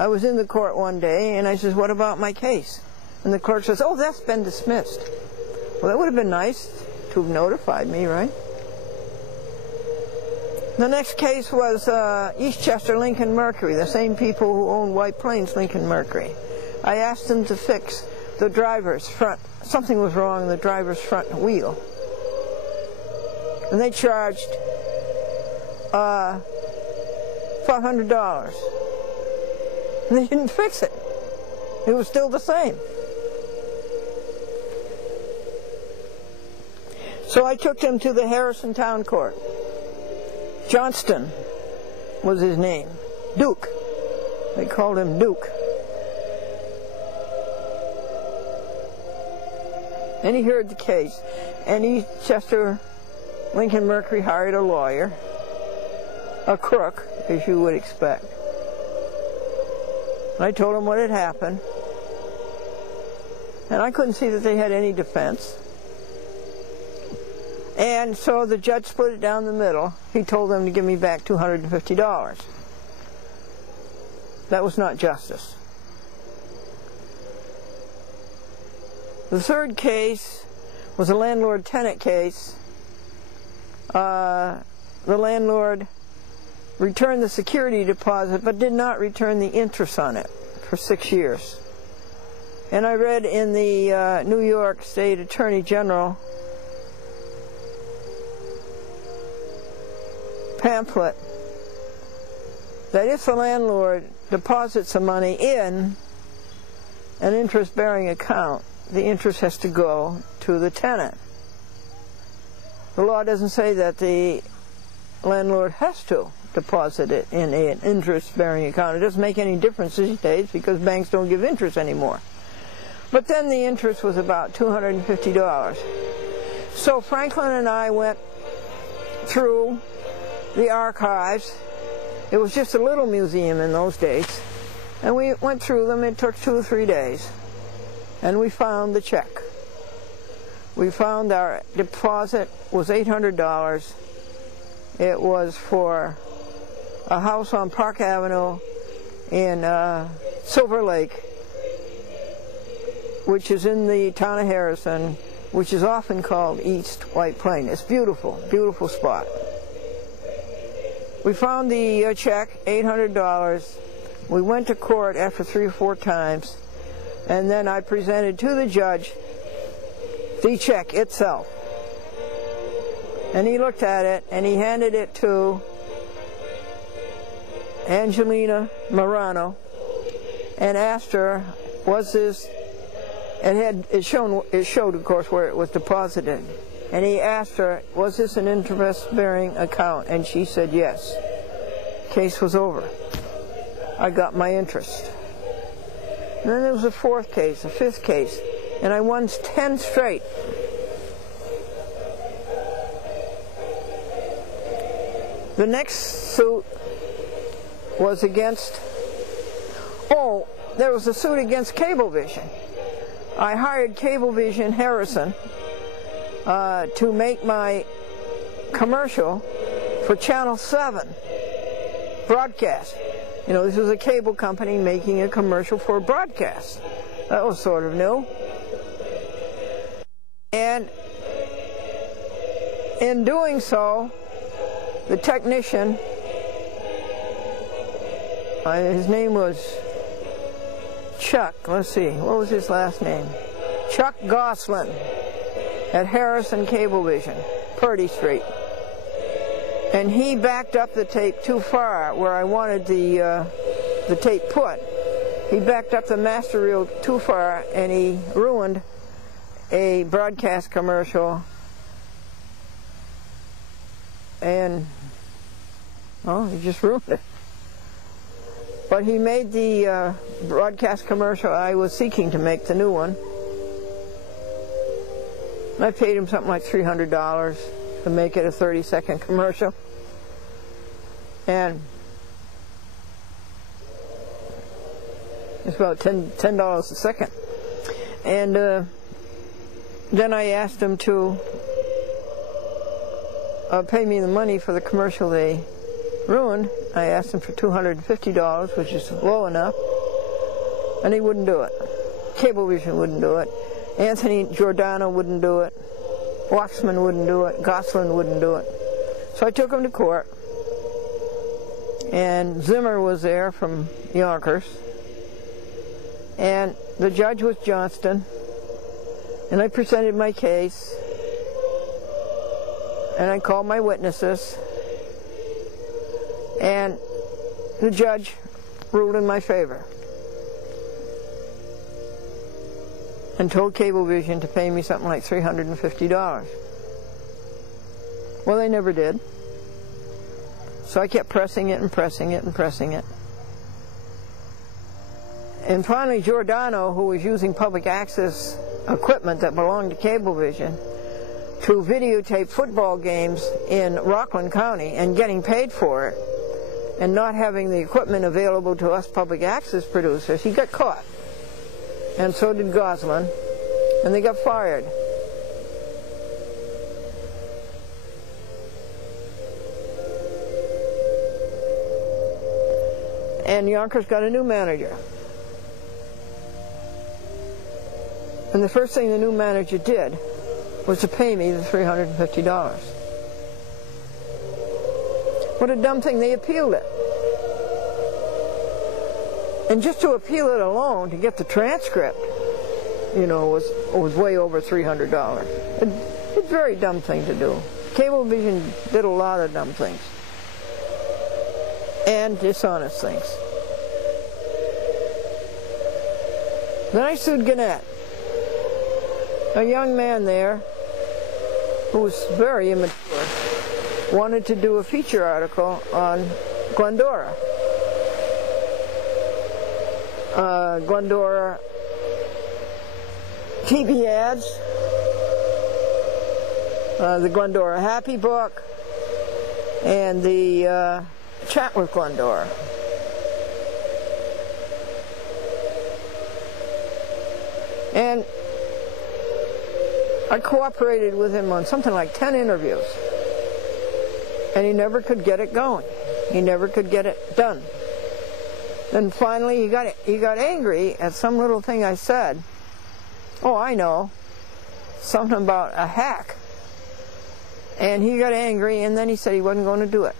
I was in the court one day, and I says, what about my case? And the clerk says, oh, that's been dismissed. Well, that would have been nice to have notified me, right? The next case was Eastchester Lincoln Mercury, the same people who owned White Plains Lincoln Mercury. I asked them to fix the driver's front. Something was wrong in the driver's front wheel. And they charged $500. And they didn't fix it. It was still the same. So I took them to the Harrison Town Court. Johnston was his name. Duke. They called him Duke. And he heard the case. And Eastchester Lincoln Mercury hired a lawyer, a crook, as you would expect. I told him what had happened. And I couldn't see that they had any defense. And so the judge split it down the middle. He told them to give me back $250. That was not justice. The third case was a landlord-tenant case. The landlord returned the security deposit but did not return the interest on it for 6 years. And I read in the New York State Attorney General pamphlet that if the landlord deposits the money in an interest-bearing account, the interest has to go to the tenant. The law doesn't say that the landlord has to deposit it in an interest-bearing account. It doesn't make any difference these days because banks don't give interest anymore. But then the interest was about $250. So Franklin and I went through the archives. It was just a little museum in those days. And we went through them. It took 2 or 3 days. And we found the check. We found our deposit was $800. It was for a house on Park Avenue in Silver Lake, which is in the town of Harrison, which is often called East White Plain. It's beautiful, beautiful spot. We found the check, $800. We went to court after 3 or 4 times, and then I presented to the judge the check itself. And he looked at it, and he handed it to Angelina Morano and asked her, was this, and it showed, of course, where it was deposited. And he asked her, was this an interest-bearing account? And she said yes. Case was over. I got my interest. And then there was a 4th case, a 5th case, and I won 10 straight. The next suit was against, there was a suit against Cablevision. I hired Cablevision Harrison to make my commercial for Channel 7 broadcast. You know, this was a cable company making a commercial for a broadcast. That was sort of new. And in doing so, the technician, his name was Chuck, let's see, what was his last name? Chuck Goslin at Harrison Cablevision, Purdy Street. And he backed up the tape too far where I wanted the tape put. He backed up the master reel too far, and he ruined a broadcast commercial. And, he just ruined it. But he made the broadcast commercial I was seeking to make, the new one. I paid him something like $300 to make it a 30-second commercial. And it's about $10 a second. And then I asked him to pay me the money for the commercial they ruined. I asked him for $250, which is low enough, and he wouldn't do it. Cablevision wouldn't do it. Anthony Giordano wouldn't do it. Waxman wouldn't do it. Gosselin wouldn't do it. So I took him to court, and Zimmer was there from Yonkers, and the judge was Johnston, and I presented my case, and I called my witnesses, and the judge ruled in my favor and told Cablevision to pay me something like $350. Well, they never did. So I kept pressing it and pressing it and pressing it. And finally, Giordano, who was using public access equipment that belonged to Cablevision to videotape football games in Rockland County and getting paid for it, and not having the equipment available to us public access producers, he got caught. And so did Gosselin, and they got fired. And Yonkers got a new manager. And the first thing the new manager did was to pay me the $350. What a dumb thing. They appealed it. And just to appeal it alone, to get the transcript, you know, was way over $300. It's a very dumb thing to do. Cablevision did a lot of dumb things. And dishonest things. Then I sued Gannett, a young man there who was very immature, wanted to do a feature article on Glendora. Glenddora TV ads, the Glenddora Happy Book, and the Chat with Glendora. And I cooperated with him on something like 10 interviews, and he never could get it going. He never could get it done. Then finally he got angry at some little thing I said. Oh, I know. Something about a hack. And he got angry, and then he said he wasn't going to do it.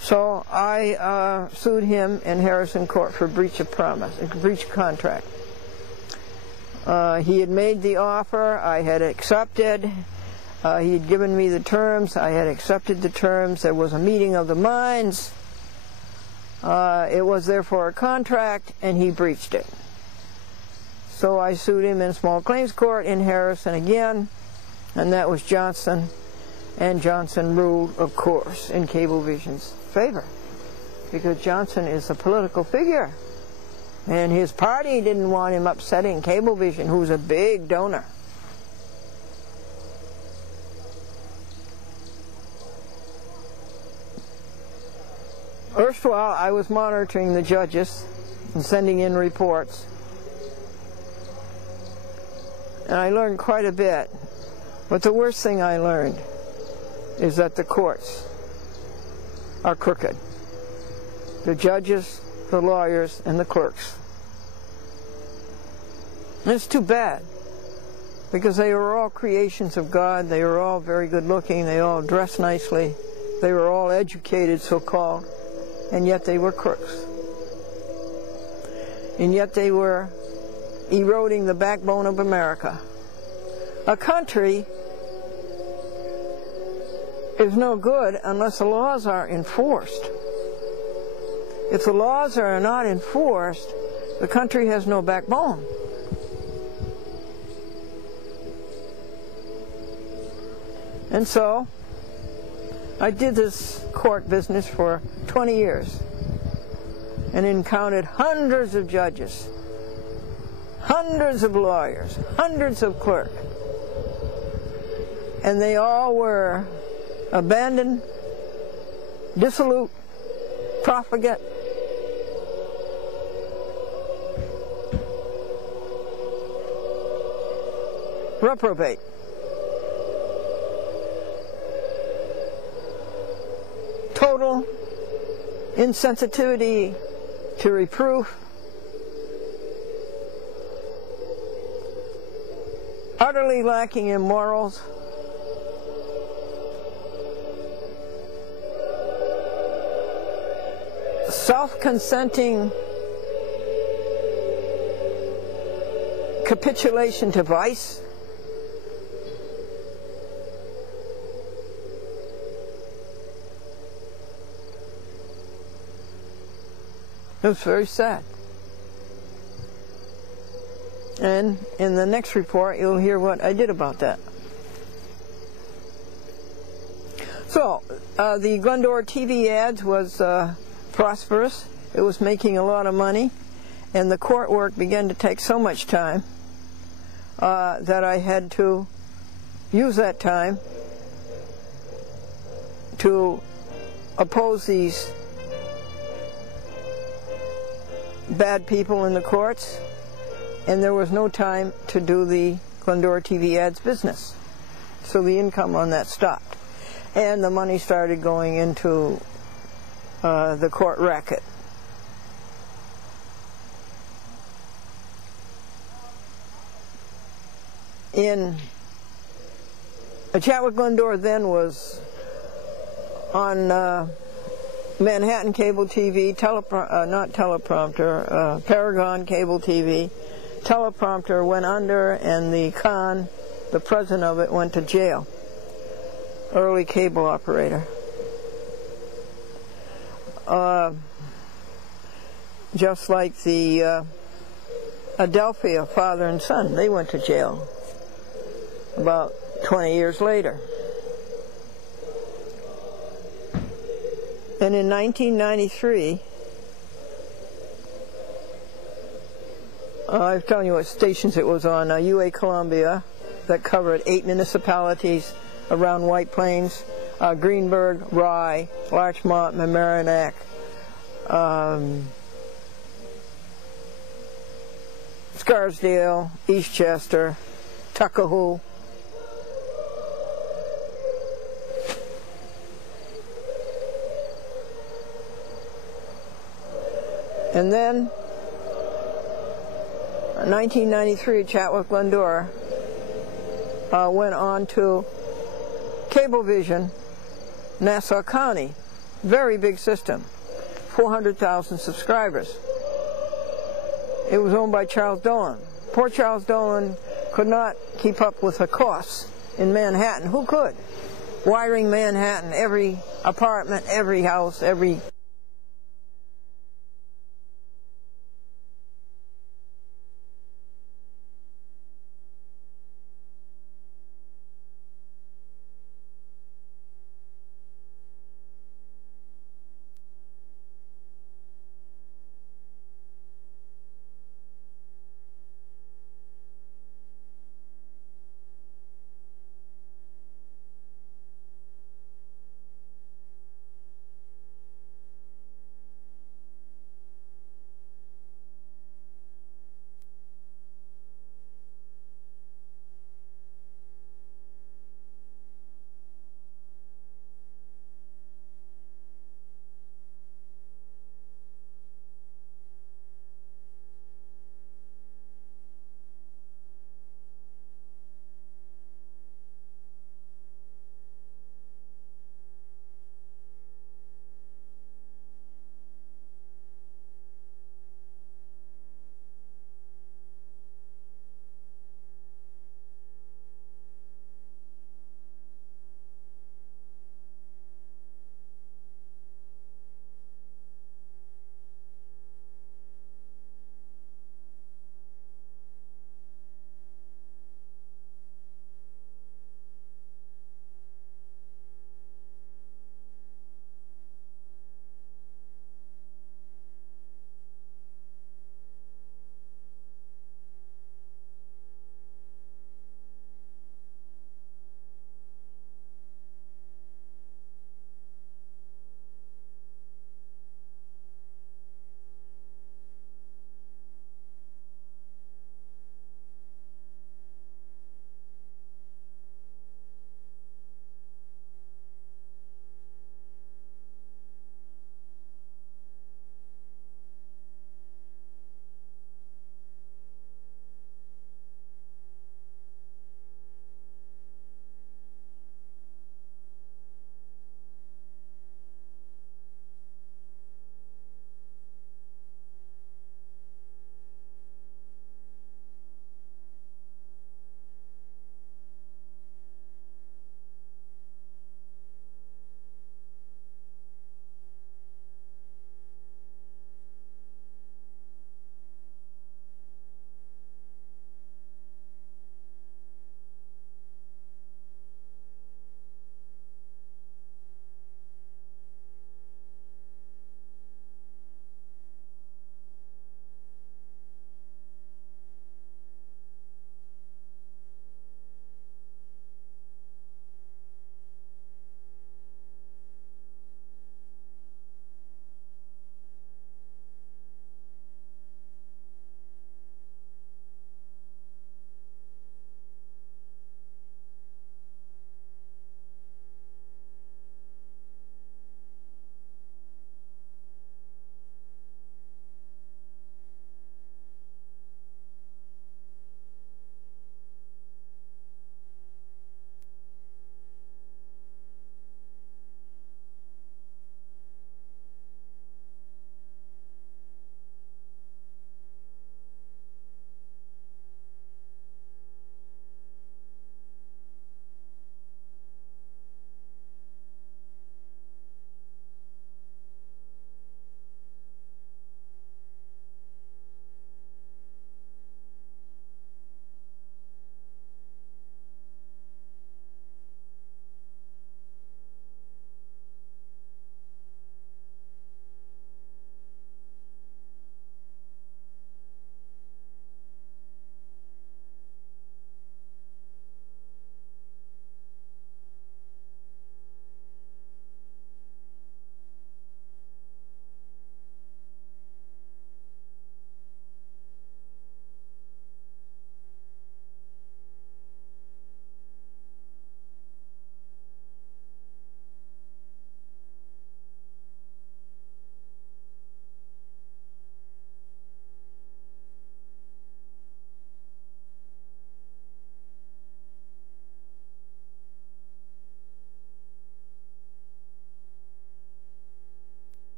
So I sued him in Harrison Court for breach of promise, breach of contract. He had made the offer. I had accepted. He had given me the terms. I had accepted the terms. There was a meeting of the minds. It was therefore a contract, and he breached it. So I sued him in small claims court in Harrison again, and that was Johnson. And Johnson ruled, of course, in Cablevision's favor, because Johnson is a political figure, and his party didn't want him upsetting Cablevision, who's a big donor. Erstwhile, I was monitoring the judges and sending in reports, and I learned quite a bit. But the worst thing I learned is that the courts are crooked. The judges, the lawyers, and the clerks. And it's too bad, because they were all creations of God. They were all very good looking. They all dressed nicely. They were all educated, so-called. And yet they were crooks. And yet they were eroding the backbone of America. A country is no good unless the laws are enforced. If the laws are not enforced, the country has no backbone. And so I did this court business for 20 years and encountered hundreds of judges, hundreds of lawyers, hundreds of clerks, and they all were abandoned, dissolute, profligate, reprobate. total insensitivity to reproof, utterly lacking in morals, self-consenting capitulation to vice, it was very sad. And in the next report, you'll hear what I did about that. So, the Glendora TV ads was prosperous. It was making a lot of money. And the court work began to take so much time that I had to use that time to oppose these bad people in the courts, and there was no time to do the Glendora TV ads business. So the income on that stopped. And the money started going into the court racket. In a chat with Glendora then was on Manhattan cable TV, Paragon cable TV. Teleprompter went under, and the president of it, went to jail. Early cable operator. Just like the Adelphia father and son, they went to jail about 20 years later. And in 1993, I was telling you what stations it was on, UA Columbia, that covered 8 municipalities around White Plains, Greenberg, Rye, Larchmont, Mamaroneck, Scarsdale, Eastchester, Tuckahoe. And then, in 1993, Chat with Glendora went on to Cablevision, Nassau County. Very big system, 400,000 subscribers. It was owned by Charles Dolan. Poor Charles Dolan could not keep up with the costs in Manhattan. Who could? Wiring Manhattan, every apartment, every house, every